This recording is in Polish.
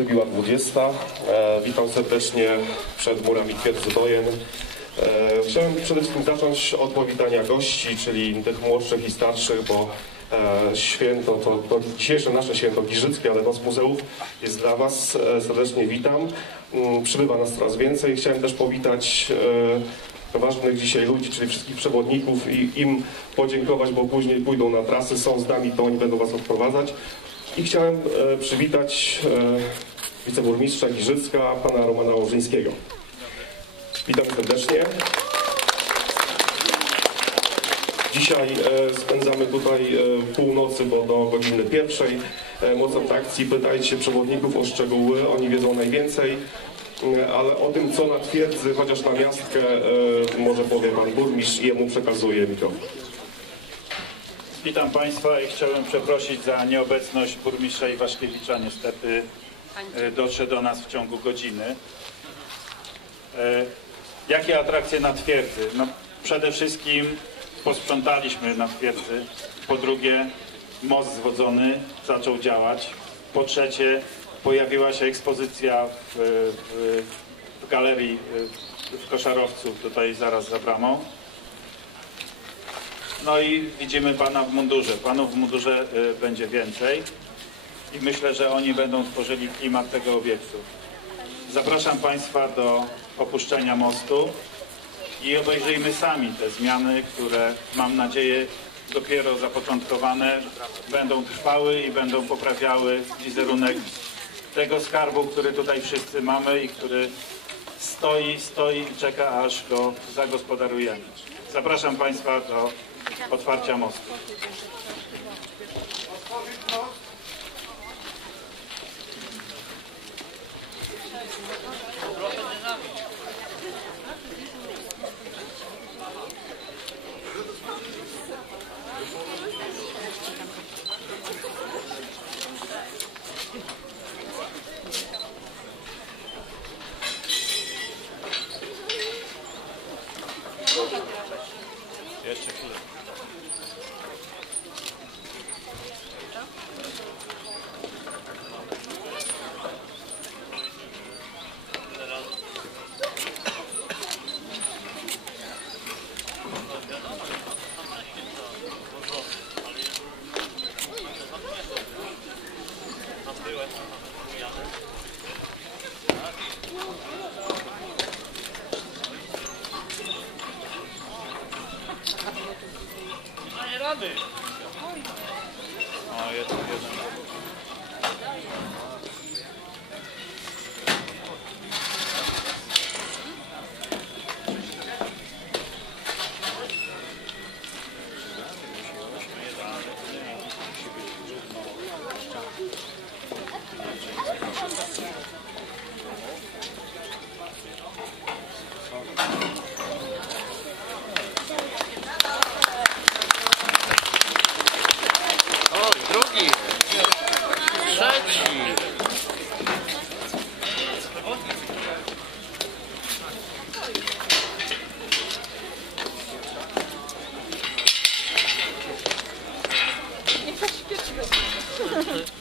Biła 20. E, witam serdecznie przed murami twierdzy Dojen. E, chciałem przede wszystkim zacząć od powitania gości, czyli tych młodszych i starszych, bo e, święto, to, to dzisiejsze nasze święto Giżyckie, ale Noc Muzeów jest dla Was. E, serdecznie witam. Mm, przybywa nas coraz więcej. Chciałem też powitać e, ważnych dzisiaj ludzi, czyli wszystkich przewodników i im podziękować, bo później pójdą na trasy, są z nami, to oni będą Was odprowadzać. I chciałem e, przywitać e, wiceburmistrza Giżycka, pana Romana Łożyńskiego. Witam serdecznie. Dzisiaj e, spędzamy tutaj północy, bo do godziny pierwszej. Moc atrakcji, pytajcie przewodników o szczegóły, oni wiedzą najwięcej. Ale o tym, co na twierdzy, chociaż na miastkę, może powie pan burmistrz i jemu przekazuję mikrofon. Witam Państwa i chciałem przeprosić za nieobecność burmistrza Iwaszkiewicza. Niestety e, dotrze do nas w ciągu godziny. E, Jakie atrakcje na twierdzy? No, przede wszystkim posprzątaliśmy na twierdzy. Po drugie, most zwodzony zaczął działać. Po trzecie, pojawiła się ekspozycja w, w, w galerii e, w Koszarowcu, tutaj zaraz za bramą. No i widzimy pana w mundurze. Panów w mundurze y, będzie więcej i myślę, że oni będą tworzyli klimat tego obiektu. Zapraszam państwa do opuszczenia mostu i obejrzyjmy sami te zmiany, które mam nadzieję dopiero zapoczątkowane będą trwały i będą poprawiały wizerunek tego skarbu, który tutaj wszyscy mamy i który stoi, stoi i czeka, aż go zagospodarujemy. Zapraszam Państwa do otwarcia mostu. Jeszcze chwilę. Gracias. O, jest, jest. O,